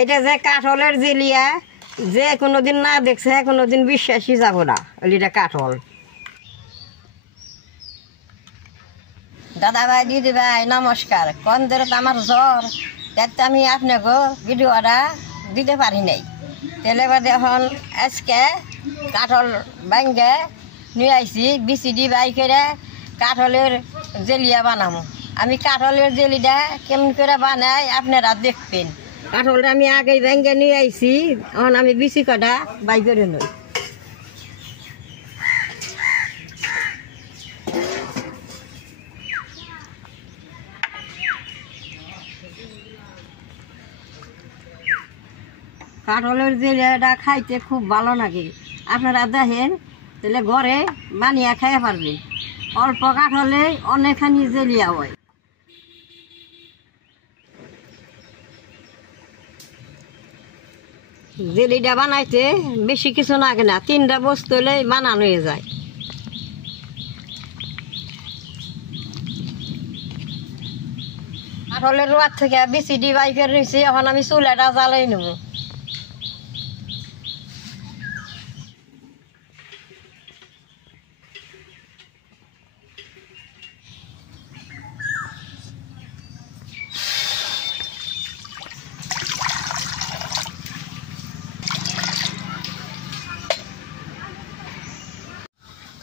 এটা যে কাঠলের জেলিয়া যে কোনোদিন না দেখছে কোনোদিন বিশ্বাসই যাব না এটা কাঠল। দাদা ভাই দিদি ভাই নমস্কার। কোন ধরে আমার জ্বর তাতে আমি আপনাকে ভিডিওটা দিতে পারি নাই। তেলে বাদে এখন আজকে কাঠল ভাঙ্গে নিয়ে আইছি বিসিডি বাই করে কাঠলের জেলিয়া বানাবো। আমি কাঠলের জেলিটা কেমন করে বানাই আপনারা দেখবেন। কাঠলটা আমি আগে ভাঙ্গে নিয়ে আইছি, এখন আমি বিসি কটা বাই করে নই। কাঠলের জেলিয়াটা খাইতে খুব ভালো লাগে, আপনারা দেখেন তাহলে ঘরে বানিয়ে খাইতে পারবেন। অল্প কাঠলে অনেকখানি জেলিয়া হয়। জেলিটা বানাইতে বেশি কিছু লাগে না, 3টা বস্তু হলে বানানো হয়ে যায়। কাঠলের রোয়ার থেকে বিসিডি বাইকের রয়েছে, এখন আমি চুলাটা জ্বালাই নেব।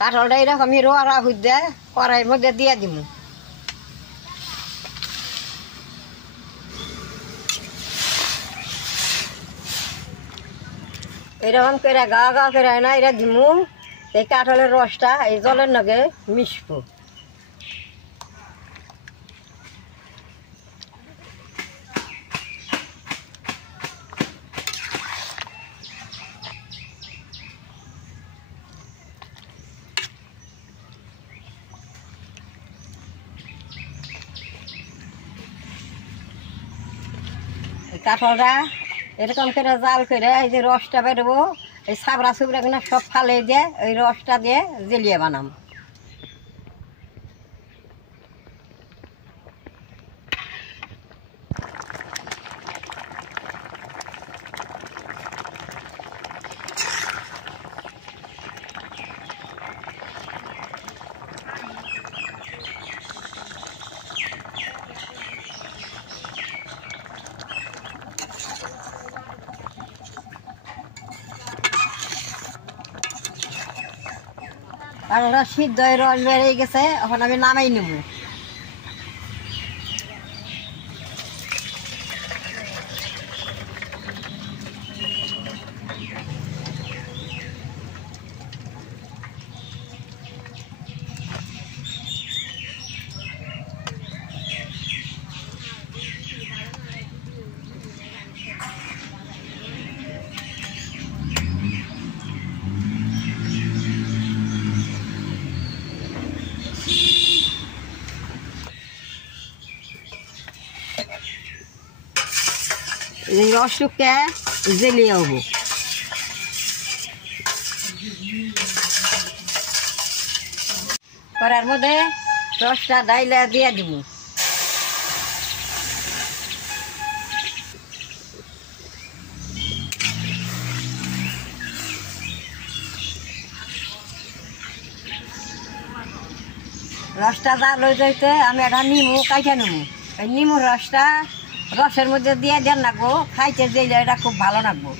কাঠলটা এরকম রোয়া হুদ্দে কড়াইয়ের মধ্যে দিয়ে দিব। এরকম করে গা গা করে না এটা দিব। এই কাঠলের রসটা এই জলের নগে মিশবো। কাঠলটা এরকম করে জাল করে এই যে রসটা বেরোবো, এই সাবরা সুবরা কিনা সব ফালে দিয়ে ওই রসটা দিয়ে জেলিয়ে বানাম। আর ওরা সিদ্ধ রস বেরিয়ে গেছে, এখন আমি নামাই নেব। এই রসটুকটা জেলিয়ে হবো। করার মধ্যে রসটা ডাইলে দিয়ে দিব। রসটা জাল হয়ে যাইতে আমি একটা নিমু কাইটে নেবো। এই নিমুর রসটা রসের মধ্যে দিয়ে দেন লাগবো, খাইতে দিলে এটা খুব ভালো লাগবো।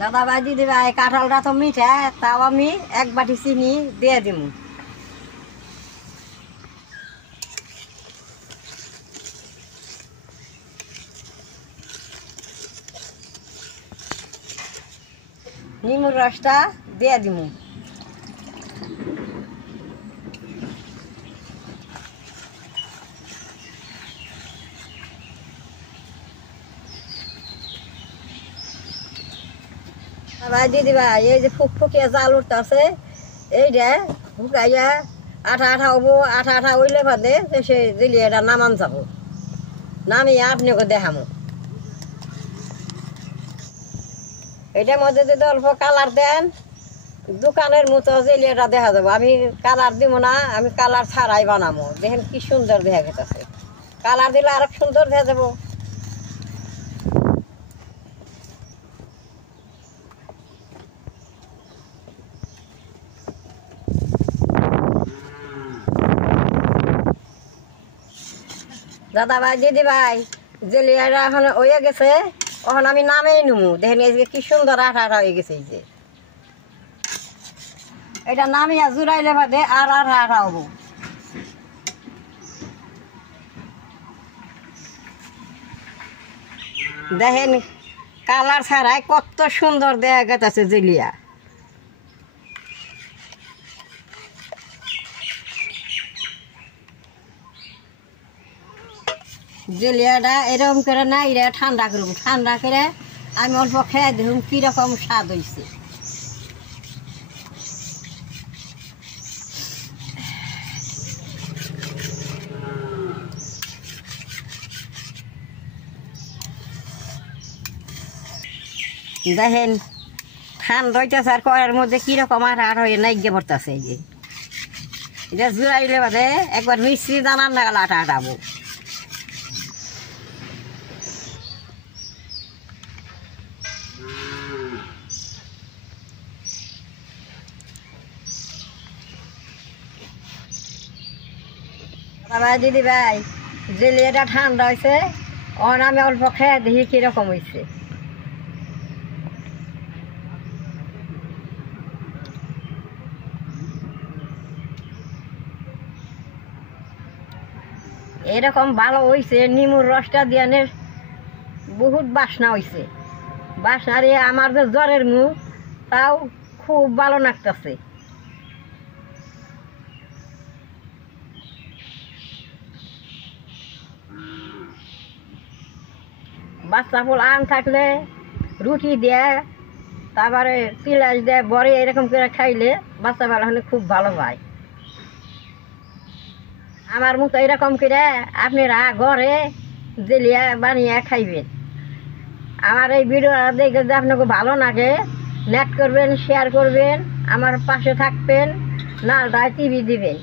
দাদা ভাই দিদি ভাই কাঁঠালটা তো মিঠা, তাও আমি এক বাটি চিনি দিয়ে দিব। নিমুর রসটা দিয়ে দিব। ভাই দিদি ভাই এই যে ফুকফুকিয়া জাল উঠতেছে, এইটা শুকাইয়া আঠা আঠা হবো, আঠা আঠা উইলে বাদে সে জেলিয়াটা নামান যাব, নামিয়ে আপনাকে দেখামো। এটার মধ্যে যদি অল্প কালার দেন দোকানের মতো জেলিয়াটা দেখা যাবো। আমি কালার দিব না, আমি কালার ছাড়াই বানাবো। দেখেন কি সুন্দর দেখা গেছে, কালার দিলে আরো সুন্দর দেখা যাবো। দাদা ভাই দিদি ভাই জেলিয়াটা এখন হয়ে গেছে, এখন আমি নামেই নিমু। দেখেন এই যে কি সুন্দর আঠা আঠা হয়ে গেছে। এই যে এটা নামিয়া জুড়াইলে বাদে আর আঠা আঠা হবো। দেখেন কালার ছাড়াই কত সুন্দর দেখা গেছে জেলিয়া। জেলিয়াটা এরকম করে না, এটা ঠান্ডা করবো। ঠান্ডা করে আমি অল্প খেয়ে দেখুন কিরকম স্বাদ হয়েছে। দেখেন ঠান্ডা হইতেছে আর কয়ের মধ্যে কিরকম আঠা আঠা হয়ে নাইগে পড়তেছে। এই যে এটা জুড়াইলে বাদে একবার মিস্ত্রি দানার নাগাল আঠা আটাবো। ভাই দিদি ভাই জেলিয়াটা ঠান্ডা হয়েছে, অন আমি অল্প খেয়ে দেখি কিরকম হয়েছে। এরকম ভালো হয়েছে, নিমুর রসটা দিয়ে বহুত বাসনা হয়েছে। বাসনারে আমার যে জ্বরের মুখ তাও খুব ভালো লাগতেছে। বাচ্চা ফুল আম থাকলে রুটি দিয়ে তারপরে পিলাস দিয়ে বড়ি এরকম করে খাইলে বাচ্চা বেলা হলে খুব ভালো পায়। আমার মতো এরকম করে আপনারা ঘরে জেলিয়া বানিয়ে খাইবেন। আমার এই ভিডিওটা দেখে যদি আপনাকে ভালো লাগে নেট করবেন, শেয়ার করবেন, আমার পাশে থাকবেন, নালটায় টিভি দিবেন।